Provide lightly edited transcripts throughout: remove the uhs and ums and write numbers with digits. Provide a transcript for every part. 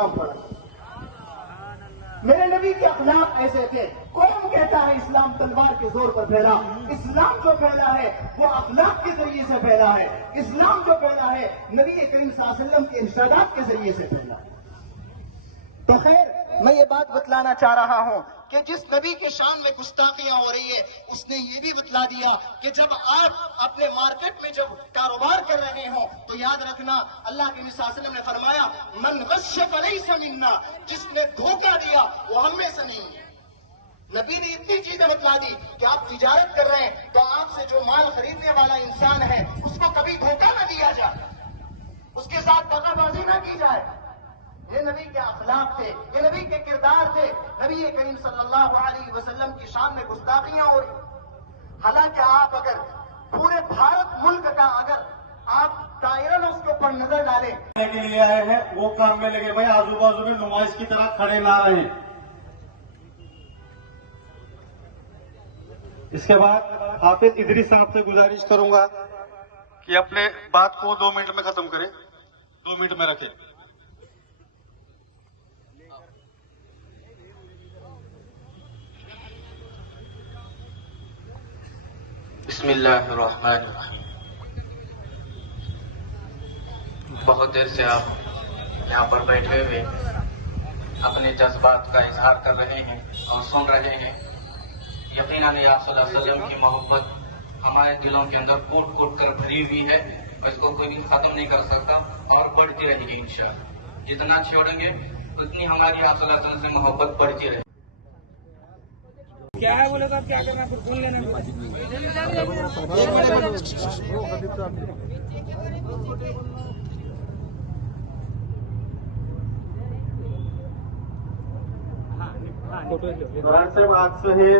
इस्लाम पढ़ा। मेरे नबी के अखलाक ऐसे थे। कौन कहता है इस्लाम तलवार के जोर पर फैला? इस्लाम जो फैला है वो अखलाक के जरिए से फैला है। इस्लाम जो फैला है नबी करीम सल्लल्लाहु अलैहि वसल्लम के इरशादात के जरिए से फैला है। तो खैर, मैं ये बात बतलाना चाह रहा हूं कि जिस नबी के शान में गुस्ताखियां हो रही है उसने ये भी बतला दिया कि जब आप अपने मार्केट में जब कारोबार कर रहे हो तो याद रखना, अल्लाह के नबी सल्लल्लाहु अलैहि वसल्लम ने फरमाया, मन गश्श फलैसा मिन्ना, जिसने धोखा दिया वो हम में से नहीं है। नबी ने इतनी चीजें बतला दी कि आप तिजारत कर रहे हैं तो आपसे जो माल खरीदने वाला इंसान है उसको कभी धोखा न दिया जाए, उसके साथ दगाबाजी न की जाए। ये नबी के अखलाक थे, ये नबी के किरदार थे। नबी करीम सल्लल्लाहु अलैहि वसल्लम की शान में गुस्ताखियां हो रही। हालांकि आप अगर पूरे भारत मुल्क का अगर आप दायरन उसके ऊपर नजर डालें के लिए आए हैं वो काम में लगे भाई, आजू बाजू में नुमाइश की तरह खड़े ना रहे। इसके बाद हाफिज इदरीस साहब से गुजारिश करूंगा कि अपने बात को 2 मिनट में खत्म करें, 2 मिनट में रखें। बिस्मिल्लाहिर्रहमानिर्रहीम। बहुत देर से आप यहाँ पर बैठे हुए अपने जज्बात का इजहार कर रहे हैं और सुन रहे हैं। यकीनन या सल्लल्लाहु अलैहि वसल्लम की मोहब्बत हमारे दिलों के अंदर कूट कूट कर भरी हुई है, इसको कोई भी खत्म नहीं कर सकता और बढ़ती रहेगी इंशाअल्लाह। जितना छोड़ेंगे उतनी हमारी आप सल्लल्लाहु अलैहि वसल्लम से मोहब्बत बढ़ती रहेगी। क्या है बोले तो क्या करना, फिर सुन लेना। साहेब, आजचं हे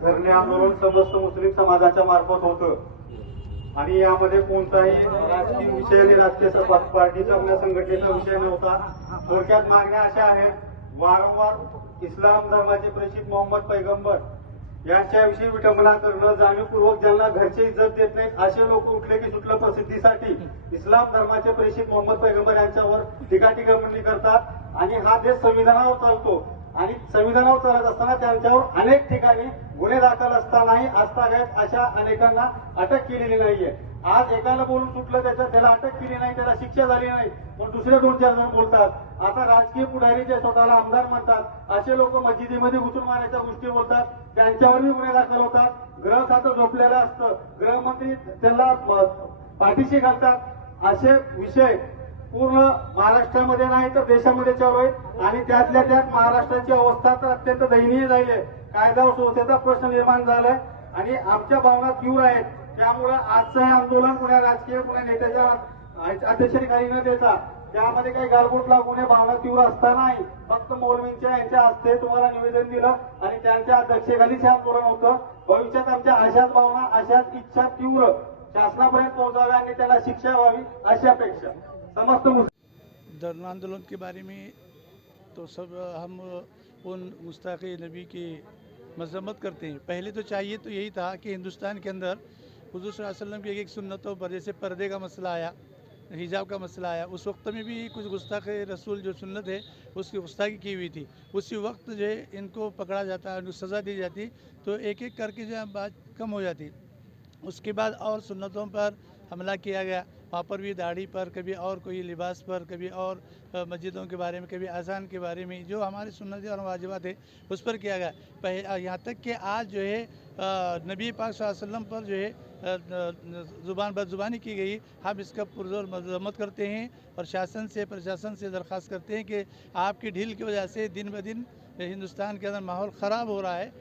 धरणे आंदोलन समस्त मुस्लिम समाजाच्या मार्फत होतं आणि यामध्ये कोणताही राजकीय विषय आणि राजकीय पार्टीचा आपल्या संघटनेचा विषय नव्हता। थोडक्यात मागण्या अशा आहेत, वारंवार इस्लाम धर्माचे प्रेषित मोहम्मद पैगंबर यांच्याविषयी विटंबना करणं, जाणीवपूर्वक ज्यांना घरचे इज्जत देत नाहीत असे लोक उठले की सुटलं प्रसिद्धीसाठी इस्लाम धर्माचे प्रेषित मोहम्मद पैगंबर यांच्यावर टीकाटिप्पणी करतात आणि हा देश संविधानावर चालतो आणि संविधानावर चालत असताना त्यांच्यावर अनेक ठिकाणी गुन्हे दाखल असतानाही आजतागायत अशा अनेकांना अटक केलेली नाहीये। आज एकाला बोलून सुटलं त्याला अटक केली नाही, त्याला शिक्षा झाली नाही, पण दुसरे 2-4 जण बोलतात। आता राजकीय पुढारी जे स्वतःला आमदार म्हणतात असे लोक मस्जिदीमध्ये घुसून मारण्याच्या गोष्टी बोलतात, त्यांच्यावरही गुन्हे दाखल होतात। गृह खातं झोपलेलं असतं, गृहमंत्री त्यांना पाठीशी घालतात। असे विषय पूर्ण महाराष्ट्रामध्ये नाही तर देशामध्ये चालू आहे आणि त्यातल्या त्यात महाराष्ट्राची अवस्था तर अत्यंत दयनीय झाली आहे। कायदा व सुव्यवस्थेचा प्रश्न निर्माण झालाय आणि आमच्या भावना तीव्र आहेत। त्यामुळे आजचं हे आंदोलन कुणा राजकीय कुणा नेत्याच्या अध्यक्षतेखाली न देता त्यामध्ये काही गालबोट लागू नये, भावना तीव्र असतानाही फक्त मौलवींच्या यांच्या हस्ते तुम्हाला निवेदन दिलं आणि त्यांच्या अध्यक्षतेखालीच हे आंदोलन होतं। भविष्यात आमच्या अशाच भावना अशाच इच्छा तीव्र शासनापर्यंत पोहोचाव्या आणि त्याला शिक्षा व्हावी अशी अपेक्षा समस्त धरना आंदोलन के बारे में तो सब हम उन गुस्ताखी नबी की मजम्मत करते हैं। पहले तो चाहिए तो यही था कि हिंदुस्तान के अंदर हुज़ूर सल्लल्लाहु अलैहि वसल्लम की एक सुन्नतों पर, जैसे पर्दे का मसला आया, हिजाब का मसला आया, उस वक्त में भी कुछ गुस्ताखी रसूल जो सुन्नत है उसकी गुस्ताखी की हुई थी। उसी वक्त जो है इनको पकड़ा जाता, उनको सज़ा दी जाती, तो एक एक करके जो है बात कम हो जाती। उसके बाद और सुन्नतों पर हमला किया गया, वहाँ पर भी दाढ़ी पर, कभी और कोई लिबास पर, कभी और मस्जिदों के बारे में, कभी अज़ान के बारे में, जो हमारी सुन्नत और वाजिबात है उस पर किया गया। यहाँ तक कि आज जो है नबी पाक सल्लल्लाहु अलैहि वसल्लम पर जो है ज़ुबान बदज़ुबानी की गई। हम इसका पुरज़ोर मज़म्मत करते हैं और शासन से, प्रशासन से दरख्वास्त करते हैं कि आपकी ढील की वजह से दिन ब दिन हिंदुस्तान के अंदर माहौल ख़राब हो रहा है।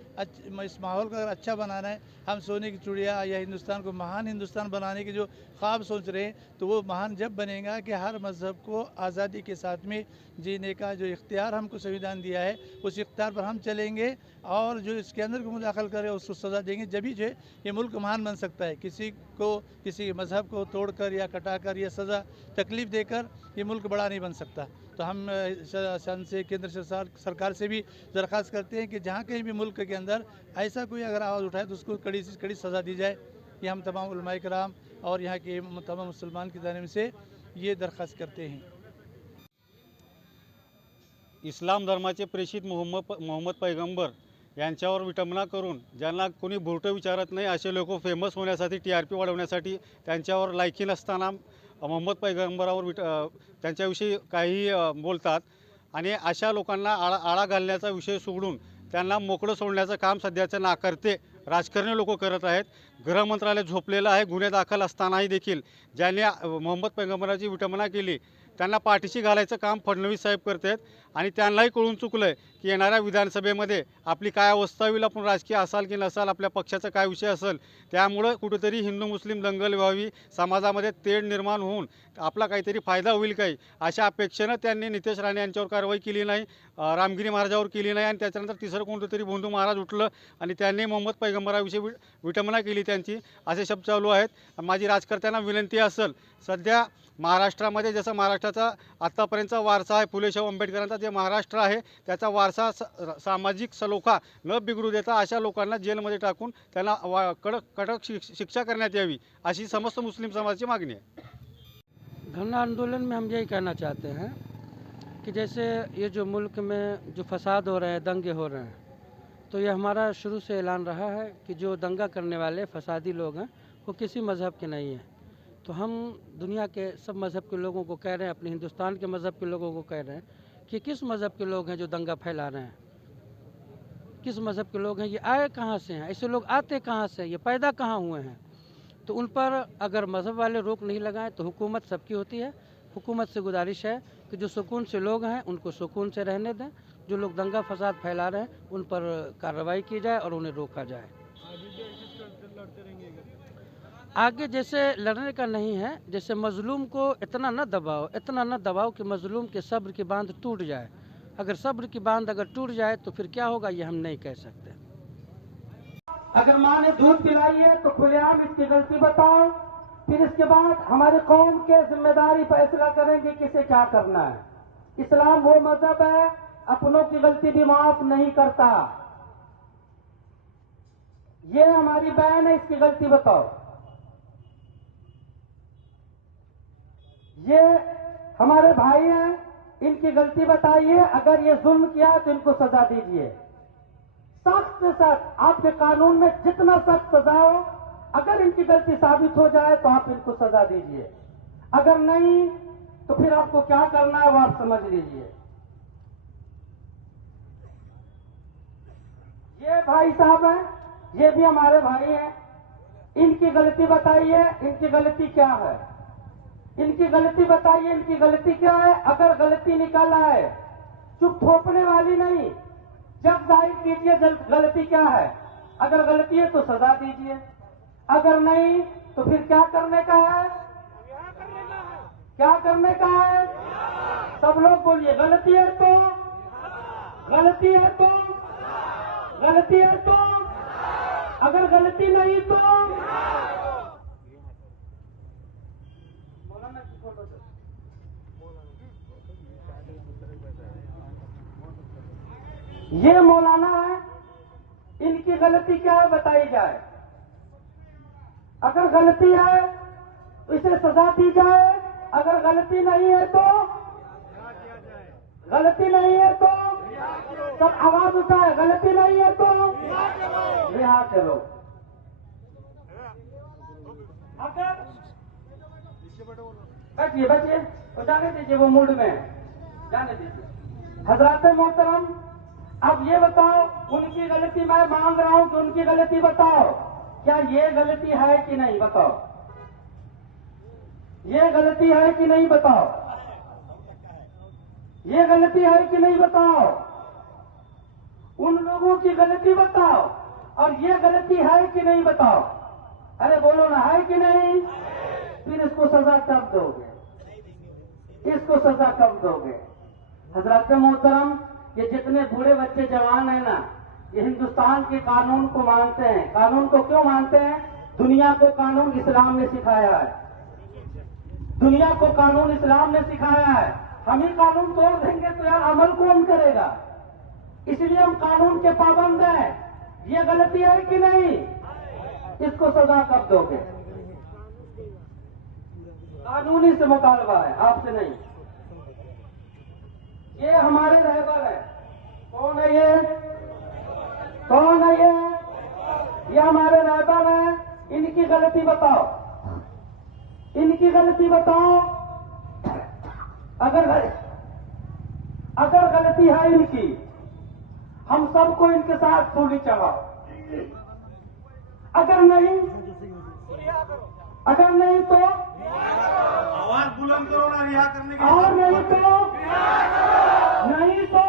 इस माहौल को अगर अच्छा बनाना है, हम सोने की चिड़िया या हिंदुस्तान को महान हिंदुस्तान बनाने के जो ख्वाब सोच रहे हैं, तो वो महान जब बनेगा कि हर मज़हब को आज़ादी के साथ में जीने का जो इख्तियार हमको संविधान दिया है उस इख्तियार पर हम चलेंगे और जो इसके अंदर को मुदाखल करे उसको सज़ा देंगे। जब ही जो है ये मुल्क महान बन सकता है। किसी को किसी मज़हब को तोड़कर या कटाकर या सज़ा तकलीफ़ देकर ये मुल्क बड़ा नहीं बन सकता। तो हम शासन से, केंद्र सरकार से भी दरख्वास्त करते हैं कि जहाँ कहीं भी मुल्क के अंदर ऐसा कोई अगर आवाज़ उठाए तो उसको कड़ी से कड़ी सज़ा दी जाए। ये हम तमाम उलमाए किराम और यहाँ के तमाम मुसलमान की जानिब से ये दरख्वास्त करते हैं। इस्लाम धर्माचे प्रेषित मोहम्मद पैगंबर यांच्यावर विटंबना करून ज्यांना कोणी भुरटं विचारत नाही असे लोक फेमस होण्यासाठी TRP वाढवण्यासाठी त्यांच्यावर लायकी नसताना मोहम्मद पैगंबरावर त्यांच्याविषयी काही बोलतात आणि अशा लोकांना आळा घालण्याचा विषय सोडून त्यांना मोकळं सोडण्याचं काम सध्याच्या नाकारते राजकारणी लोक करत आहेत. गृह मंत्रालय झोपलेलं आहे. गुन्हे दाखल असतानाही देखील ज्यांनी मोहम्मद पैगंबराची विटंबना केली त्यांना पाठीशी घालायचं काम फडणवीस साहेब करत आहेत आणि त्यांनाही कळून चुकलं आहे की येणाऱ्या विधानसभेमध्ये आपली काय अवस्था होईल, आपण राजकीय असाल की नसाल, आपल्या पक्षाचा काय विषय असेल, त्यामुळं कुठेतरी हिंदू मुस्लिम दंगल व्हावी, समाजामध्ये तेढ निर्माण होऊन आपला काहीतरी फायदा होईल काही अशा अपेक्षेनं त्यांनी नितेश राणे यांच्यावर कारवाई केली नाही, रामगिरी महाराजावर केली नाही आणि त्याच्यानंतर तिसरं कोणतं तरी भोंदू महाराज उठलं आणि त्यांनी मोहम्मद पैगंबराविषयी विटंबना केली त्यांची, असे शब्द चालू आहेत. माझी राजकर्त्यांना विनंती असेल, सध्या महाराष्ट्रामध्ये जसं महाराष्ट्राचा आत्तापर्यंतचा वारसा आहे फुले शाहू आंबेडकरांचा जे महाराष्ट्र आहे त्याचा वारसा सामाजिक सलोखा न बिघडू देता अशा लोकांना जेलमध्ये टाकून त्यांना कडक शिक्षा करण्यात यावी अशी समस्त मुस्लिम समाजाची मागणी आहे. धरना आंदोलन में हम यही कहना चाहते हैं कि जैसे ये जो मुल्क में जो फसाद हो रहे हैं, दंगे हो रहे हैं, तो ये हमारा शुरू से ऐलान रहा है कि जो दंगा करने वाले फसादी लोग हैं वो किसी मज़हब के नहीं हैं. तो हम दुनिया के सब मज़हब के लोगों को कह रहे हैं, अपने हिंदुस्तान के मज़हब के लोगों को कह रहे हैं कि किस मज़हब के लोग हैं जो दंगा फैला रहे हैं, किस मज़हब के लोग हैं, ये आए कहाँ से हैं, ऐसे लोग आते कहाँ से, ये पैदा कहाँ हुए हैं. तो उन पर अगर मज़हब वाले रोक नहीं लगाएं तो हुकूमत सबकी होती है. हुकूमत से गुजारिश है कि जो सुकून से लोग हैं उनको सुकून से रहने दें, जो लोग दंगा फसाद फैला रहे हैं उन पर कार्रवाई की जाए और उन्हें रोका जाए. आगे जैसे लड़ने का नहीं है, जैसे मजलूम को इतना न दबाओ कि मजलूम के सब्र की बांध टूट जाए. अगर सब्र की बांध अगर टूट जाए तो फिर क्या होगा ये हम नहीं कह सकते. अगर माँ ने दूध पिलाई है तो खुलेआम इसकी गलती बताओ, फिर इसके बाद हमारी कौम के जिम्मेदारी फैसला करेंगे किसे क्या करना है. इस्लाम वो मजहब है अपनों की गलती भी माफ नहीं करता. ये हमारी बहन है, इसकी गलती बताओ. ये हमारे भाई हैं, इनकी गलती बताइए. अगर ये जुल्म किया तो इनको सजा दीजिए, सख्त से सख्त. आपके कानून में जितना सख्त सजा हो, अगर इनकी गलती साबित हो जाए तो आप इनको सजा दीजिए. अगर नहीं तो फिर आपको क्या करना है वो आप समझ लीजिए. ये भाई साहब हैं, ये भी हमारे भाई हैं. इनकी गलती बताइए, इनकी गलती क्या है, इनकी गलती बताइए, इनकी गलती क्या है. अगर गलती निकल आए, चुप थोपने वाली नहीं, जब जाहिर कीजिए गलती क्या है. अगर गलती है तो सजा दीजिए, अगर नहीं तो फिर क्या करने का है, क्या करने का है. सब लोग बोलिए, गलती है तो, गलती है तो, गलती है तो, अगर गलती नहीं तो. ये मौलाना है, इनकी गलती क्या है बताई जाए. अगर गलती है तो इसे सजा दी जाए, अगर गलती नहीं है तो, गलती नहीं है तो सब आवाज उठाए, गलती नहीं है तो रिहा करो. अगर बचिए तो जाने दीजिए, वो मूड में जाने दीजिए. हजरात मोहतरम, अब ये बताओ, उनकी गलती मैं मांग रहा हूं कि उनकी गलती बताओ. क्या ये गलती है कि नहीं बताओ, ये गलती है कि नहीं बताओ, ये गलती है कि नहीं बताओ. उन लोगों की गलती बताओ और ये गलती है कि नहीं बताओ. अरे बोलो ना, है कि नहीं. फिर इसको सजा कब दोगे, इसको सजा कब दोगे. हजरत मोहतरम, ये जितने बूढ़े बच्चे जवान हैं ना, ये हिंदुस्तान के कानून को मानते हैं. कानून को क्यों मानते हैं? दुनिया को कानून इस्लाम ने सिखाया है, दुनिया को कानून इस्लाम ने सिखाया है. हम ही कानून तोड़ देंगे तो यार अमल कौन करेगा. इसलिए हम कानून के पाबंद हैं. ये गलती है कि नहीं, इसको सजा कब दोगे. कानूनी से मुतालबा है, आपसे नहीं. ये हमारे रहबर है। कौन है ये? कौन है ये हमारे रहबर है। इनकी गलती बताओ, इनकी गलती बताओ। अगर गलती है इनकी, हम सबको इनके साथ सूली चढ़ाओ। अगर नहीं तो आवाज बुलंद करो ना रिहा करने के और नहीं तो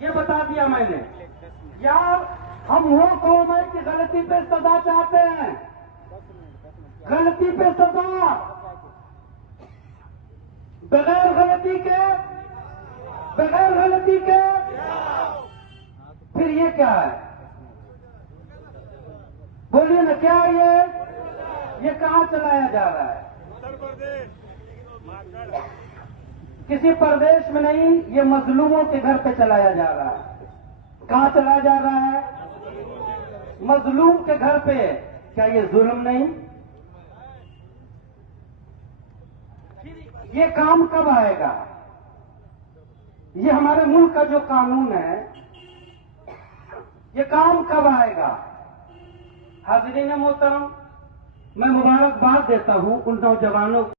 ये बता दिया मैंने। यार हम वो कौम है कि गलती पे सजा चाहते हैं, गलती पे सजा, बगैर गलती के फिर ये क्या है? बोलिए ना, क्या ये कहाँ चलाया जा रहा है? किसी प्रदेश में नहीं, ये मजलूमों के घर पे चलाया जा रहा है। कहाँ चलाया जा रहा है? मजलूम के घर पे। क्या ये जुल्म नहीं? ये काम कब आएगा? ये हमारे मुल्क का जो कानून है, ये काम कब आएगा? हाज़रीन मोहतरम, मैं मुबारकबाद देता हूं उन नौजवानों